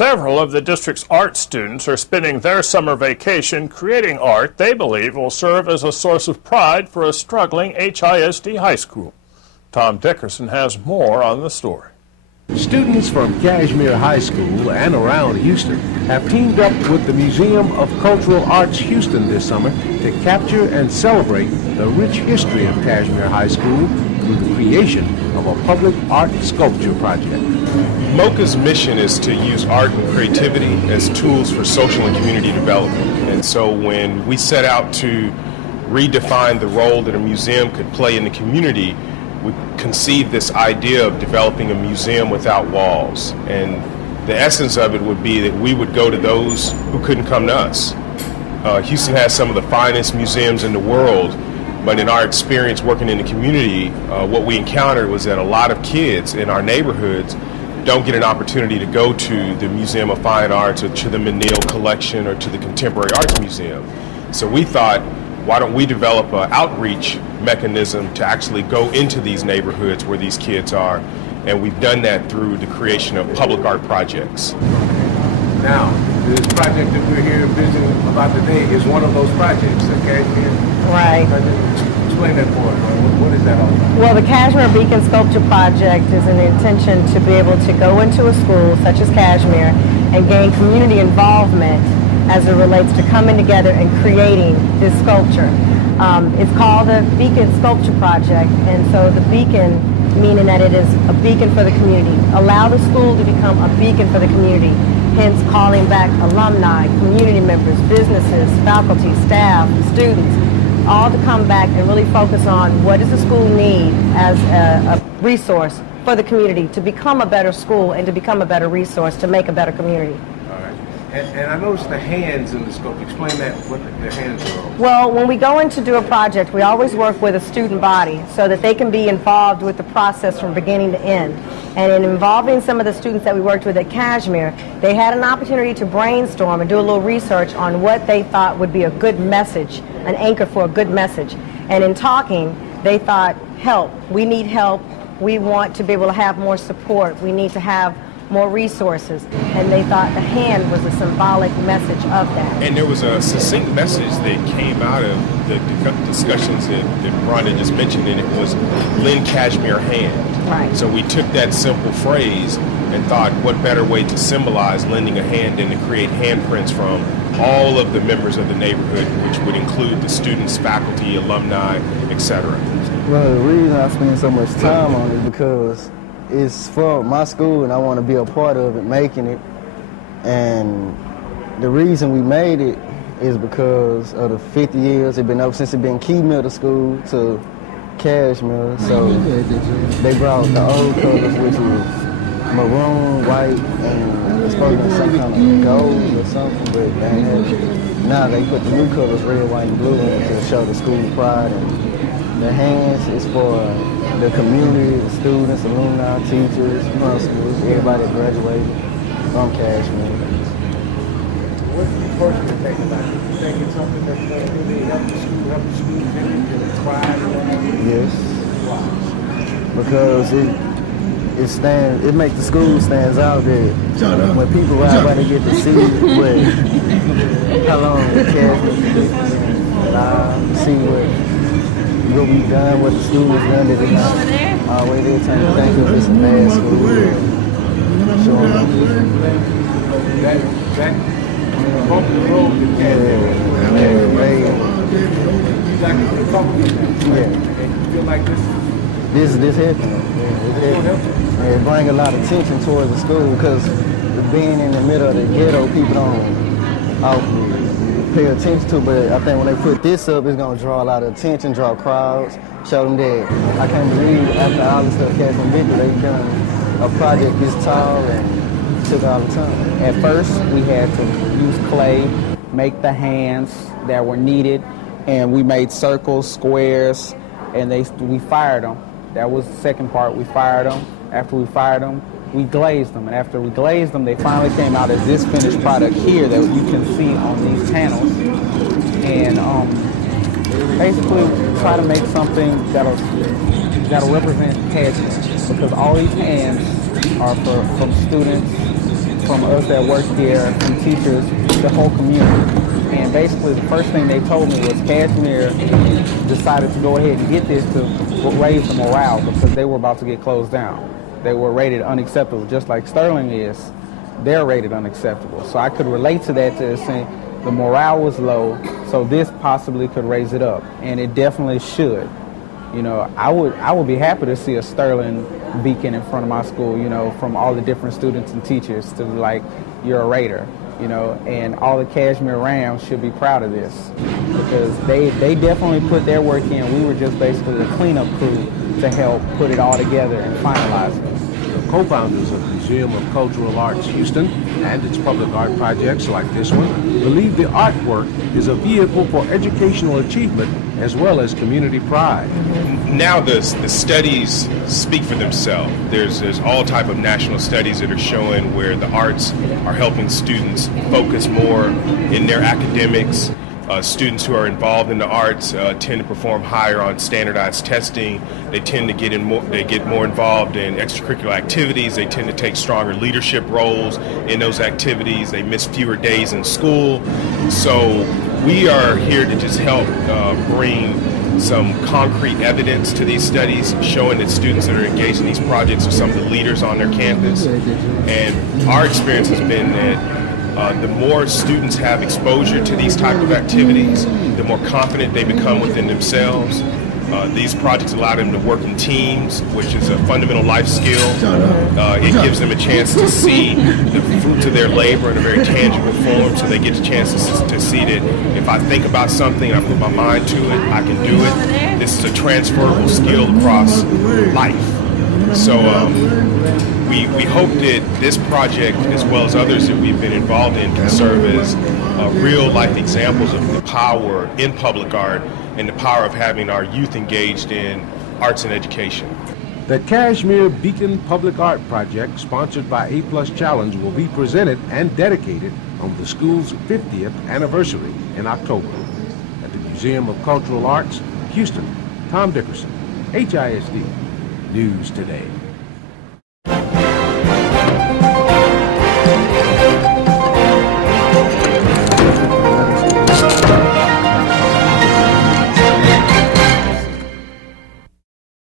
Several of the district's art students are spending their summer vacation creating art they believe will serve as a source of pride for a struggling HISD high school. Tom Dickerson has more on the story. Students from Kashmere High School and around Houston have teamed up with the Museum of Cultural Arts Houston this summer to capture and celebrate the rich history of Kashmere High School through the creation of a public art sculpture project. MOCAH's mission is to use art and creativity as tools for social and community development. And so when we set out to redefine the role that a museum could play in the community, we conceived this idea of developing a museum without walls. And the essence of it would be that we would go to those who couldn't come to us. Houston has some of the finest museums in the world, but in our experience working in the community, what we encountered was that a lot of kids in our neighborhoods don't get an opportunity to go to the Museum of Fine Arts or to the Mural collection or to the Contemporary Arts Museum. So we thought, why don't we develop an outreach mechanism to actually go into these neighborhoods where these kids are, and we've done that through the creation of public art projects. Now, this project that we're here visiting about today is one of those projects, okay? Right. Explain that for us. What is that all about? Well, the Kasmere Beacon Sculpture Project is an intention to be able to go into a school such as Kasmere and gain community involvement as it relates to coming together and creating this sculpture. It's called the Beacon Sculpture Project, and so the beacon, meaning that it is a beacon for the community. Allow the school to become a beacon for the community, hence calling back alumni, community members, businesses, faculty, staff, students, all to come back and really focus on what does the school need as a resource for the community to become a better school and to become a better resource to make a better community. And I noticed the hands in the sculpture. Explain that, what the hands are. Well, when we go in to do a project, we always work with a student body so that they can be involved with the process from beginning to end. And in involving some of the students that we worked with at Kasmere, they had an opportunity to brainstorm and do a little research on what they thought would be a good message, an anchor for a good message. And in talking, they thought, help. We need help. We want to be able to have more support. We need to have more resources, and they thought the hand was a symbolic message of that. And there was a succinct message that came out of the discussions that Rhonda just mentioned, and it was lend Kashmere a hand. Right. So we took that simple phrase and thought, what better way to symbolize lending a hand than to create handprints from all of the members of the neighborhood, which would include the students, faculty, alumni, etc. Well, the reason I spend so much time on it because it's for my school and I want to be a part of it, making it. And the reason we made it is because of the 50 years it's been up since it's been Key Middle School to Kasmere. So they brought the old colors, which is maroon, white, and it's supposed to be some kind of gold or something, but they ain't have it. Now they put the new colors, red, white, and blue, in to show the school pride. And the hands is for the community, the students, alumni, teachers, principals, everybody that graduated from Kasmere. What's the personal thing about it? You think it's something that's going to really help the school image and pride and whatever? Yes. Why? Because it makes the school stands out there. When people ride by, they get to see how long Kasmere see what we've done, what the school has done, that it's not always there trying to think of it's a bad school. Showing them. That bump the road to Kasmere. You like to talk to them. Yeah. And you feel like this happened. It brings a lot of attention towards the school because being in the middle of the ghetto, people don't pay attention to, but I think when they put this up, it's going to draw a lot of attention, draw crowds, show them that I can't believe after all the stuff Kasmere did, they've done a project this tall and took all the time. At first, we had to use clay, make the hands that were needed, and we made circles, squares, and we fired them. That was the second part. We fired them. After we fired them, we glazed them, and after we glazed them, they finally came out as this finished product here that you can see on these panels. And basically try to make something that'll represent Kasmere, because all these hands are from students from us that work here, from teachers, the whole community. And basically the first thing they told me was Kasmere decided to go ahead and get this to raise the morale because they were about to get closed down. They were rated unacceptable, just like Sterling is. They're rated unacceptable. So I could relate to that, to saying the morale was low, so this possibly could raise it up, and it definitely should. You know, I would be happy to see a Sterling beacon in front of my school, you know, from all the different students and teachers to like, you're a Raider, you know, and all the Kashmere Rams should be proud of this because they definitely put their work in. We were just basically the cleanup crew to help put it all together and finalize it. The co-founders of the Museum of Cultural Arts Houston and its public art projects like this one believe the artwork is a vehicle for educational achievement as well as community pride. Now the studies speak for themselves. There's all type of national studies that are showing where the arts are helping students focus more in their academics. Students who are involved in the arts tend to perform higher on standardized testing. They tend to get more involved in extracurricular activities. They tend to take stronger leadership roles in those activities. They miss fewer days in school. So we are here to just help bring some concrete evidence to these studies, showing that students that are engaged in these projects are some of the leaders on their campus. And our experience has been that the more students have exposure to these type of activities, the more confident they become within themselves. These projects allow them to work in teams, which is a fundamental life skill. It gives them a chance to see the fruits of their labor in a very tangible form, so they get a chance to see that if I think about something and I put my mind to it, I can do it. This is a transferable skill across life. So we hope that this project, as well as others that we've been involved in, can serve as real life examples of the power in public art and the power of having our youth engaged in arts and education. The Kashmere Beacon Public Art Project, sponsored by A+ Challenge, will be presented and dedicated on the school's 50th anniversary in October. At the Museum of Cultural Arts, Houston, Tom Dickerson, HISD News Today.